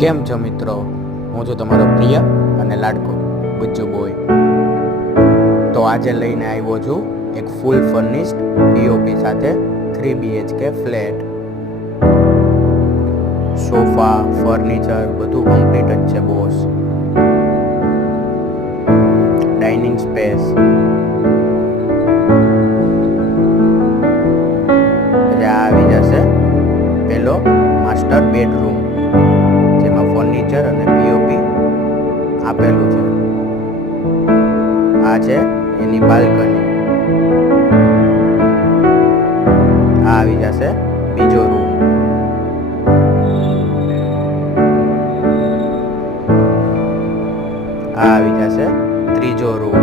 કેમ છો મિત્રો? હું છું તમારો પ્રિય અને લાડકો બુજ્જુ બોય. તો આજે લઈને આવ્યો છું એક ફૂલ ફર્નિશ્ડ પીઓપી સાથે 3 BHK ફ્લેટ. સોફા, ફર્નિચર બધું કમ્પ્લીટ જ છે બોસ. ડાઇનિંગ સ્પેસ, આવી જશે પેલો માસ્ટર બેડરૂમ, જેમાં ફર્નિચર અને પીઓપી આપેલું છે. આ છે એની બાલ્કની. આ આવી જશે બીજો રૂમ. આ આવી જશે ત્રીજો રૂમ.